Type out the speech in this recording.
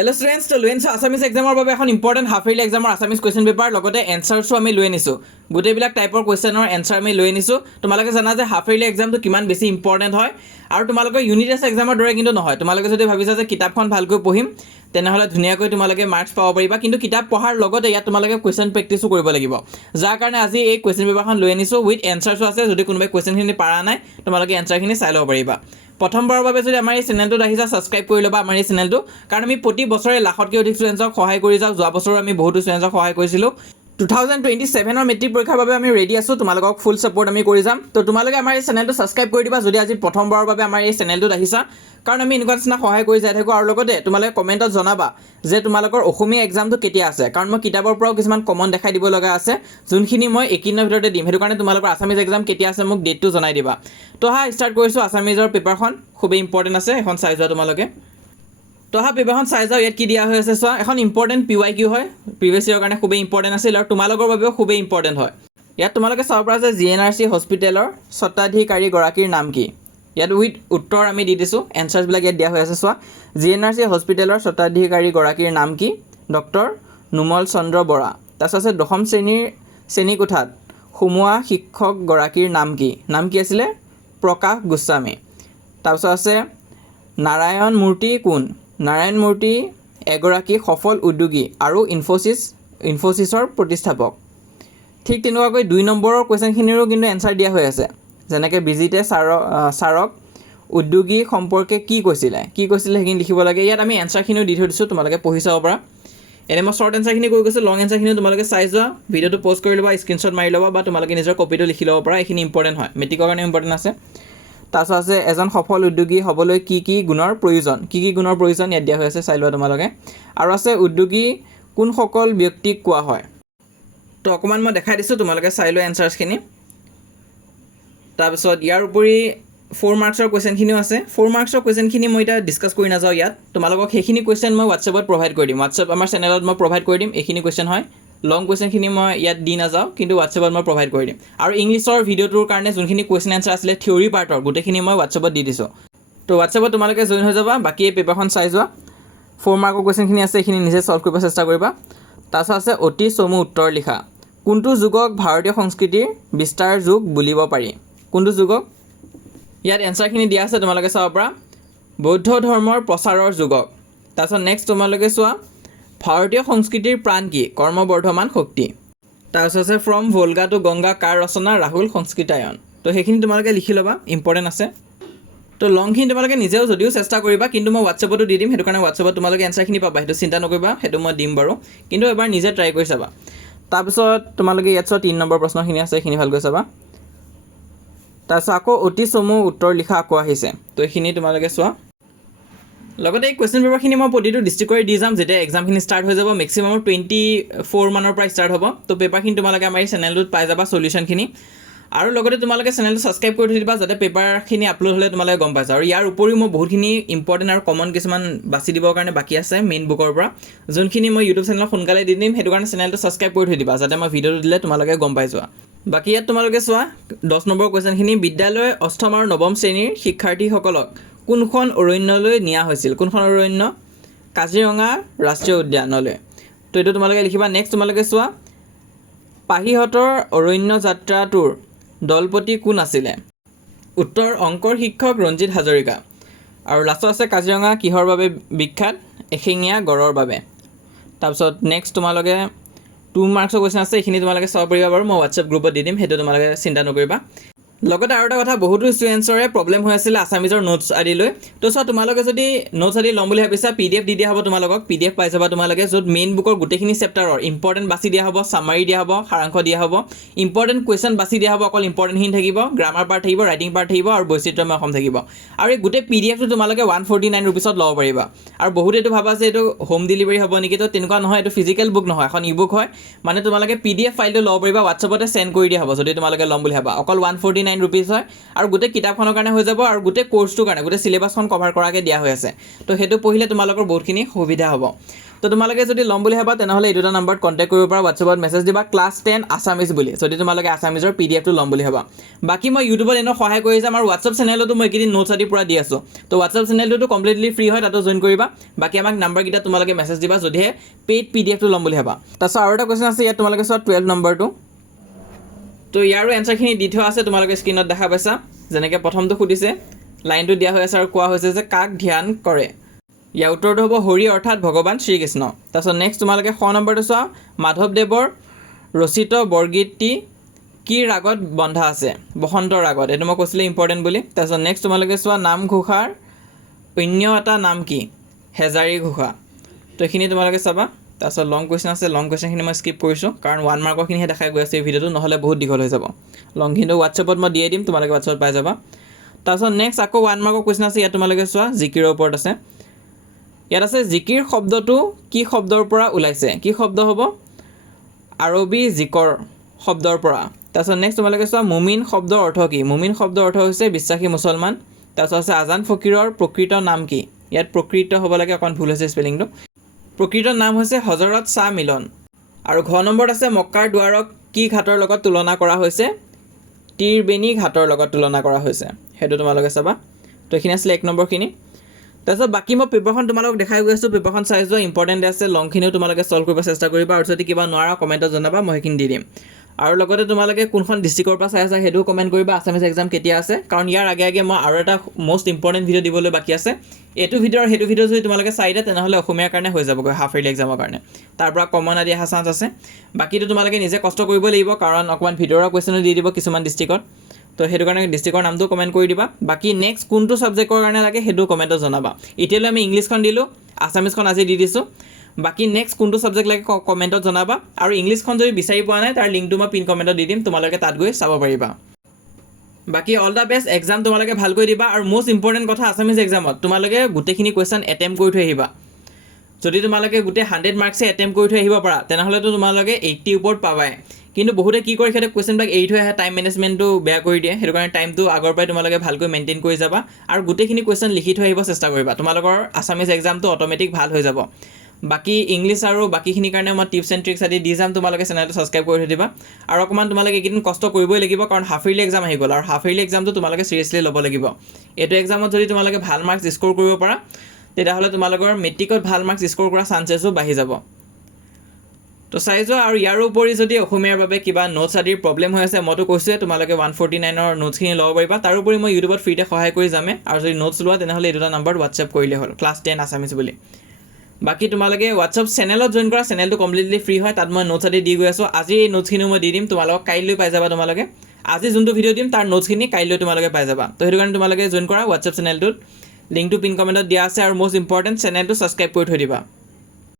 Hello students, to Luenso Assamese examor babe এখন important half yearly exam or Assamese question paper লগতে answers আমি লৈ আনিছো গুটেবিলাক টাইপৰ কোৱেশ্চনৰ answer আমি লৈ আনিছো তোমালোকে জানা যে half yearly exam টো কিমান বেছি important হয় আৰু তোমালোকে ইউনিট টেষ্ট এক্সামৰ দৰে কিন্তু নহয় তোমালোকে যদি ভাবিছা যে কিতাপখন ভালকৈ পঢ়িম তেনেহলে ধুনিয়াকৈ তোমালোকে মাৰ্কস পাব পাৰিবা কিন্তু কিতাপ পঢ়াৰ লগতে ইয়াত তোমালোকে কোৱেশ্চন প্ৰেক্টিসও কৰিব লাগিব যাৰ কাৰণে আজি এই কোৱেশ্চন পেপাৰখন লৈ আনিছো উইথ এনসাৰছো আছে যদি কোনোবাই কোৱেশ্চনখিনি পাৰা নাই তোমালোকে এনসাৰখিনি চাই ল'ব পাৰিবা প্ৰথমবাৰৰ বাবে যদি আমাৰ এই চেনেলটোত আহিছা সাবস্ক্ৰাইব কৰি ল'বা আমাৰ এই চেনেলটো কাৰণ আমি প্ৰতি বছৰে লাখতকৈ অধিক ষ্টুডেণ্টক সহায় কৰি যাওঁ যোৱা বছৰ আমি বহুতো ষ্টুডেণ্টক সহায় কৰিছিলো 2027 ৰ মেট্ৰিক পৰীক্ষাৰ বাবে আমি ৰেডি আছো তোমালোকক ফুল সাপোৰ্ট আমি কৰি যাম তো তোমালোকে আমাৰ এই চেনেলটো সাবস্ক্ৰাইব কৰি দিবা যদি আজি প্ৰথমবাৰৰ বাবে আমাৰ এই চেনেলটোত আহিছা কাৰণ আমি এনেকুৱা নিচিনা সহায় কৰি যাই থাকো আৰু লগতে তোমালোকে কমেন্টত জনাবা যে তোমালোকৰ অসমীয়া এক্সামটো কেতিয়া আছে কাৰণ মই কিতাপৰ পৰাও কিছুমান কমন দেখাই দিব লগা আছে যোনখিনি মই একিনৰ ভিতৰতে দিম হেতু কাৰণে তোমালোকৰ আসামিজ এক্সাম কেতিয়া আছে মোক ডেটটো জনাই দিবা তো হা স্টাৰ্ট কৰিছো আসামিজৰ পেপাৰখন খুব ইম্পৰ্টেন্ট আছে এখন চাই যোৱা তোমালোকে তো হা পেপাৰখন চাই যাও ইয়াত কি দিয়া হৈ আছে চোৱা এখন ইম্পৰ্টেন্ট PYQ হয় প্ৰিভিয়াস ইয়াৰৰ কাৰণে খুব ইম্পৰ্টেন্ট আছিল আৰু তোমালোকৰ বাবেও খুব ইম্পৰ্টেন্ট হয় ইয়াত তোমালোকে চাব পৰা যে GNRC হস্পিটেলৰ স্বত্বাধিকাৰী গৰাকীৰ নাম কি ইয়াত উইথ উত্তৰ আমি দি দিছো এনসাৰছ বিলাক ইয়াত দিয়া হৈ আছে চোৱা GNRC হস্পিটেলৰ স্বত্বাধিকাৰী গৰাকীৰ নাম কি ডক্টৰ নুমল চন্দ্ৰ বৰা তাৰপিছত আছে দশম শ্ৰেণী কোঠাত সুমুৱা শিক্ষক গৰাকীৰ নাম কি আছিল প্ৰকাশ গোস্বামী তাৰপিছত আছে নাৰায়ণ মূৰ্তি কোন নাৰায়ণ মূৰ্তি এগৰাকী সফল উদ্যোগী আৰু ইনফোসিসৰ প্ৰতিষ্ঠাপক ঠিক তেনেকুৱাকৈ 2 নম্বৰৰ কোৱেশ্চনখিনিৰো কিন্তু এনসাৰ দিয়া হৈ আছে যেনেকৈ বিজিতে সাৰক উদ্যোগী সম্পৰ্কে কি কৈছিলে সেইখিনি লিখিব লাগে ইয়াত আমি এনসাৰখিনিও দি থৈ দিছো তোমালোকে পঢ়ি চাব পাৰা এনে মই শৰ্ট এনসাৰখিনি কৈ গৈছো লং এনসাৰখিনি তোমালোকে চাই যোৱা ভিডিওটো পজ কৰি ল'বা স্ক্ৰিনশ্বট মাৰি ল'বা বা তোমালোকে নিজৰ কপিটো লিখি ল'ব পাৰা এইখিনি ইম্পৰ্টেন্ট হয় মেট্ৰিকৰ কাৰণে ইম্পৰ্টেন্ট আছে তাৰপিছত আছে এজন সফল উদ্যোগী হ'বলৈ কি গুণৰ প্ৰয়োজন ইয়াত দিয়া হৈ আছে চাই লোৱা তোমালোকে আৰু আছে উদ্যোগী কোন সকল ব্যক্তিক কোৱা হয় তো অকমান মই দেখাই দিছো তোমালোকে চাই লোৱা এনসাৰছখিনি তাৰপিছত ইয়াৰ উপৰি 4 মাৰ্কছৰ কোৱেশ্চনখিনিও আছে 4 মাৰ্কছৰ কোৱেশ্চনখিনি মই এটা ডিসকাস কৰি নাযাওঁ ইয়াত তোমালোকক সেইখিনি কোৱেশ্চন মই WhatsAppত প্ৰভাইড কৰি দিম WhatsApp আমাৰ চেনেলত মই প্ৰভাইড কৰি দিম এইখিনি কোৱেশ্চন হয় লং কোৱেশ্চনখিনি মই ইয়াত দি নাযাওঁ কিন্তু WhatsAppত মই প্ৰভাইড কৰি দিম আৰু ইংলিছৰ ভিডিওটোৰ কাৰণে যোনখিনি কোৱেশ্চন আনসাৰ আছিল থিওৰি পাৰ্টৰ গোটেইখিনি মই WhatsAppত দি দিছো তো WhatsAppত তোমালোকে জয়েন হৈ যাবা বাকি এই পেপাৰখন চাই যোৱা 4 মাৰ্কৰ কোৱেশ্চনখিনি আছে এইখিনি নিজে সলভ কৰিব চেষ্টা কৰিবা তাৰপিছত আছে অতি চমু উত্তৰ লিখা কোনটো যুগক ভাৰতীয় সংস্কৃতিৰ বিস্তাৰ যুগ বুলিব পাৰি কোনটো যুগক ইয়াত এনসাৰখিনি দিয়া আছে তোমালোকে চাব পৰা বৌদ্ধ ধৰ্মৰ প্ৰচাৰৰ যুগক তাৰপিছত নেক্সট তোমালোকে চোৱা ভাৰতীয় সংস্কৃতিৰ প্ৰাণ কি কৰ্মবৰ্ধমান শক্তি তাৰপিছত আছে ফ্ৰম ভোলগা টু গংগা কাৰ ৰচনা ৰাহুল সংস্কৃতায়ন তো সেইখিনি তোমালোকে লিখি ল'বা ইম্পৰ্টেন্ট আছে তো লংখিনি তোমালোকে নিজেও যদিও চেষ্টা কৰিবা কিন্তু মই WhatsAppতো দি দিম হেতু কাৰণে WhatsAppত তোমালোকে এনসাৰখিনি পাবা হেতু চিন্তা নকৰিবা হেতু মই দিম বাৰু কিন্তু এবাৰ নিজে ট্ৰাই কৰি চাবা তাৰপিছত তোমালোকে ইয়াত 3 নম্বৰ প্ৰশ্নখিনি আছে এইখিনি ভালকৈ চাবা তাৰপিছত আকৌ অতি চমু উত্তৰ লিখা আকৌ আহিছে তো এইখিনি তোমালোকে চোৱা লগতে এই কোৱেশ্চন পেপাৰখিনি মই প্ৰতিটো ডিস্ট্ৰিক্টৰে দি যাম যেতিয়া এক্সামখিনি ষ্টাৰ্ট হৈ যাব মেক্সিমাম 24 মানৰ পৰা ষ্টাৰ্ট হ'ব তো পেপাৰখিনি তোমালোকে আমাৰ এই চেনেলটোত পাই যাবা সলিউশনখিনি আৰু লগতে তোমালোকে চেনেলটো সাবস্ক্ৰাইব কৰি থৈ দিবা যাতে পেপাৰখিনি আপলোড হ'লে তোমালোকে গম পাইছা আৰু ইয়াৰ উপৰিও মই বহুতখিনি ইম্পৰ্টেন্ট আৰু কমন কিছুমান বাছি দিবৰ কাৰণে বাকি আছে মেইন বুকৰ পৰা যোনখিনি মই ইউটিউব চেনেলত সোনকালে দি দিম হেতু কাৰণে চেনেলটো সাবস্ক্ৰাইব কৰি থৈ দিবা যাতে মই ভিডিওটো দিলে তোমালোকে গম পাই যোৱা বাকি ইয়াত তোমালোকে চোৱা 10 নম্বৰ কোৱেশ্চনখিনি বিদ্যালয় অষ্টম আৰু নৱম শ্ৰেণীৰ শিক্ষাৰ্থীসকলক কোনখন অৰণ্যলৈ নিয়া হৈছিল কোনখন অৰণ্য কাজিৰঙা ৰাষ্ট্ৰীয় উদ্যানলৈ তো এটো তোমালোকে লিখিবা নেক্সট তোমালোকে চোৱা পাহিহতৰ অৰণ্য যাত্ৰাটোৰ দলপতি কোন আছিলে উত্তৰ অংকৰ শিক্ষক ৰঞ্জিত হাজৰিকা আৰু লাষ্ট আছে কাজিৰঙা কিহৰ বাবে বিখ্যাত এশিঙীয়া গড়ৰ বাবে তাৰপিছত নেক্সট তোমালোকে 2 মাৰ্কছৰ কোৱেশ্চন আছে এইখিনি তোমালোকে চাব পাৰিবা বাৰু মই WhatsApp গ্ৰুপত দি দিম হেতু তোমালোকে চিন্তা নকৰিবা লগতে আৰু এটা কথা বহুতো ষ্টুডেন্টছৰে প্ৰবলেম হৈ আছিল আসামিজৰ নোটছ আদি লৈ তো সব তোমালোকে যদি নোটছ আদি লম বুলি ভাবিছা PDF দি দিয়া হ'ব তোমালোকক PDF পাই যাবা তোমালোকে য'ত মেইন বুকৰ গোটেইখিনি চেপ্টাৰৰ ইম্পৰ্টেন্ট বাছি দিয়া হ'ব সামাৰি দিয়া হ'ব সাৰাংশ দিয়া হ'ব ইম্পৰ্টেন্ট কোৱেশ্চন বাছি দিয়া হ'ব অকল ইম্পৰ্টেন্ট হিন থাকিব গ্ৰামাৰ পাৰ্ট থাকিব ৰাইটিং পাৰ্ট থাকিব আৰু বৈচিত্ৰ্যময় অসম থাকিব আৰু এই গোটেই PDFটো তোমালোকে 149 ৰুপিছত ল'ব পাৰিবা আৰু বহুত এটো ভাবা যে এটো হোম ডেলিভাৰী হ'ব নেকি তো তেনেকুৱা নহয় এটো ফিজিক্যাল বুক নহয় এখন ই-বুক হয় মানে তোমালোকে PDF ফাইলটো ল'ব পাৰিবা WhatsAppতে সেন্ড কৰি দিয়া হ'ব যদি তোমালোকে ল'ম বুলি ভাবা অকল 149 rupees হয় আৰু গোটেই কিতাপখনৰ কাৰণে হৈ যাব আৰু গোটেই কোৰ্সটোৰ কাৰণে গোটেই সিলেবাসখন কভাৰ কৰাকে দিয়া হৈ আছে তো হেতু পঢ়িলে তোমালোকৰ বহুতখিনি সুবিধা হ'ব তো তোমালোকে যদি ল'ম বুলি ভাবা তেনেহ'লে এই দুটা নম্বৰত কণ্টেক্ট কৰিব পাৰা, হোৱাটছএপত মেছেজ দিবা ক্লাছ 10 আছামিজ বুলি, যদি তোমালোকে আছামিজৰ PDFটো ল'ম বুলি ভাবা। বাকী মই ইউটিউবত এনেও সহায় কৰি যাম আৰু হোৱাটছএপ চেনেলতো মই এইকেইদিন নোটছ আদি পূৰা দি আছোঁ। তো হোৱাটছএপ চেনেলটোতো কমপ্লিটলি ফ্ৰী হয়, তাতো জইন কৰিবা। বাকী আমাক নাম্বাৰকেইটা তোমালোকে মেছেজ দিবা যদিহে পেইড PDFটো ল'ম বুলি ভাবা। তাৰপিছত আৰু এটা কুৱেশ্যন আছে ইয়াত, তোমালোকে চোৱা 12 নম্বৰটো। তো ইয়াৰো এনচাৰখিনি দি থোৱা আছে, তোমালোকে স্ক্ৰীণত দেখা পাইছা। যেনেকৈ প্ৰথমটো সুধিছে, লাইনটো দিয়া হৈ আছে আৰু কোৱা হৈছে যে কাক ধ্যান কৰে। ইয়াৰ উত্তৰটো হ'ব হৰি অৰ্থাৎ ভগৱান শ্ৰীকৃষ্ণ। তাৰপিছত নেক্সট তোমালোকে 6 নম্বৰটো চোৱা, মাধৱদেৱৰ ৰচিত বৰগীতটি কি ৰাগত বন্ধা আছে? বসন্ত ৰাগত। এইটো মই কৈছিলোঁ ইম্পৰ্টেণ্ট বুলি। তাৰপিছত নেক্সট তোমালোকে চোৱা, নামঘোষাৰ অন্য এটা নাম কি? হেজাৰী ঘোষা। তো এইখিনি তোমালোকে চাবা। তাৰপিছত লং কুৱেশ্যন আছে, লং কুৱেশ্যনখিনি মই স্কিপ কৰিছোঁ কাৰণ 1 মাৰ্কৰখিনিহে দেখাই গৈ আছে এই ভিডিঅ'টো, নহ'লে বহুত দীঘল হৈ যাব। লংখিনিটো হোৱাটছএপত মই দিয়ে দিম, তোমালোকে হোৱাটছএপত পাই যাবা। তাৰপিছত নেক্সট আকৌ 1 মাৰ্কৰ কুৱেশ্যন আছে, ইয়াত তোমালোকে চোৱা জিকিৰৰ ওপৰত আছে। ইয়াত আছে জিকিৰ শব্দটো কি শব্দৰ পৰা ওলাইছে? কি শব্দ হ'ব? আৰবী জিকৰ শব্দৰ পৰা। তাৰপিছত নেক্সট তোমালোকে চোৱা, মুমিন শব্দৰ অৰ্থ কি? মুমিন শব্দৰ অৰ্থ হৈছে বিশ্বাসী মুছলমান। তাৰপিছত আছে আজান ফকীৰৰ প্ৰকৃত নাম কি? ইয়াত প্ৰকৃত হ'ব লাগে, অকণমান ভুল হৈছে স্পেলিংটো। প্ৰকৃত নাম হৈছে হজৰত শ্বাহ মিলন। আৰু ঘ নম্বৰত আছে মক্কাৰ দুৱাৰক কি ঘাটৰ লগত তুলনা কৰা হৈছে? ত্ৰিবেণী ঘাটৰ লগত তুলনা কৰা হৈছে। সেইটো তোমালোকে চাবা। তো এইখিনি আছিলে 1 নম্বৰখিনি। তাৰপিছত বাকী মই পেপাৰখন তোমালোকক দেখাই গৈ আছোঁ, পেপাৰখন চাই যোৱা, ইম্পৰ্টেণ্ট আছে। লংখিনিও তোমালোকে ছল্ভ কৰিব চেষ্টা কৰিবা, আৰু যদি কিবা নোৱাৰা কমেণ্টত জনাবা, মই সেইখিনি দি দিম। আৰু লগতে তোমালোকে কোনখন ডিষ্ট্ৰিক্টৰ পৰা চাই আছা সেইটোও কমেণ্ট কৰিবা, আছামিজ এক্সাম কেতিয়া আছে, কাৰণ ইয়াৰ আগে আগে মই আৰু এটা মষ্ট ইম্পৰ্টেণ্ট ভিডিঅ' দিবলৈ বাকী আছে। এইটো ভিডিঅ' আৰু সেইটো ভিডিঅ' যদি তোমালোকে চাই দিয়া তেনেহ'লে অসমীয়াৰ কাৰণে হৈ যাবগৈ, হাফ ইয়াৰলি এক্সামৰ কাৰণে। তাৰ পৰা কমন আদি অহা চান্স আছে। বাকীটো তোমালোকে নিজে কষ্ট কৰিব লাগিব, কাৰণ অকণমান ভিতৰুৱা কুৱেশ্যনো দি দিব কিছুমান ডিষ্ট্ৰিক্টত। তো সেইটো কাৰণে ডিষ্ট্ৰিক্টৰ নামটো কমেণ্ট কৰি দিবা। বাকী নেক্সট কোনটো ছাবজেক্টৰ কাৰণে লাগে সেইটো কমেণ্টত জনাবা। এতিয়ালৈ আমি ইংলিছখন দিলোঁ, আছামিজখন আজি দি দিছোঁ। বাকী নেক্সট কোনটো ছাবজেক্ট লাগে কমেণ্টত জনাবা। আৰু ইংলিছখন যদি বিচাৰি পোৱা নাই তাৰ লিংকটো মই পিন কমেণ্টত দি দিম, তোমালোকে তাত গৈ চাব পাৰিবা। বাকী অল দ্য বেষ্ট, এক্সাম তোমালোকে ভালকৈ দিবা। আৰু মষ্ট ইম্পৰ্টেণ্ট কথা, আছামিজ এক্সামত তোমালোকে গোটেইখিনি কুৱেশ্যন এটেম্প কৰি থৈ আহিবা। যদি তোমালোকে গোটেই 100 মাৰ্কছে এটেম্প কৰি থৈ আহিব পাৰা তেনেহ'লেতো তোমালোকে 80 ওপৰত পাবাই। কিন্তু বহুতে কি কৰে, সিহঁতে কুৱেশ্যনবিলাক এৰি থৈ আহে, টাইম মেনেজমেণ্টটো বেয়া কৰি দিয়ে। সেইটো কাৰণে টাইমটো আগৰ পৰাই তোমালোকে ভালকৈ মেইনটেইন কৰি যাবা আৰু গোটেইখিনি কুৱেশ্যন লিখি থৈ আহিব চেষ্টা কৰিবা। তোমালোকৰ আছামিজ এক্সামটো অট'মেটিক ভাল হৈ যাব। বাকী ইংলিছ আৰু বাকীখিনিৰ কাৰণে মই টিপছ এণ্ড ট্ৰিক্স আদি দি যাম, তোমালোকে চেনেলটো ছাবস্ক্ৰাইব কৰি থৈ দিবা। আৰু অকণমান তোমালোকে এইকেইদিন কষ্ট কৰিবই লাগিব, কাৰণ হাফ ইয়াৰলি এক্সাম আহি গ'ল, আৰু হাফ ইয়াৰলি এক্সামটো তোমালোকে চিৰিয়াছলি ল'ব লাগিব। এইটো এক্সামত যদি তোমালোকে ভাল মাৰ্কছ স্ক'ৰ কৰিব পাৰা তেতিয়াহ'লে তোমালোকৰ মেট্ৰিকত ভাল মাৰ্কছ স্ক'ৰ কৰা চান্সেছো বাঢ়ি যাব। তো চাই যোৱা। আৰু ইয়াৰ উপৰি যদি অসমীয়াৰ বাবে কিবা নোটছ আদিৰ প্ৰব্লেম হৈ আছে, মইতো কৈছোঁৱে তোমালোকে 149ৰ নোটছখিনি ল'ব পাৰিবা। তাৰোপৰি মই ইউটিউবত ফ্ৰীতে সহায় কৰি যামে, আৰু যদি নোটছ লোৱা তেনেহ'লে এই দুটা নাম্বাৰত হোৱাটছএপ কৰিলে হ'ল, ক্লাছ 10 আছামিজ বুলি। বাকী তোমালোকে হোৱাটছএপ চেনেলত জইন কৰা, চেনেলটো কমপ্লিটলি ফ্ৰী হয়, তাত মই নোটছ আদি দি গৈ আছোঁ। আজি এই নোটছখিনিও মই দি দিম, তোমালোকক কাইলৈ পাই যাবা। তোমালোকে আজি যোনটো ভিডিঅ' দিম তাৰ নোটছখিনি কাইলৈ তোমালোকে পাই যাবা। তো সেইটো কাৰণে তোমালোকে জইন কৰা হোৱাটছএপ চেনেলটোত, লিংকটো পিন কমেণ্টত দিয়া আছে। আৰু মষ্ট ইম্পৰ্টেণ্ট, চেনেলটো ছাবস্ক্ৰাইব কৰি থৈ দিবা।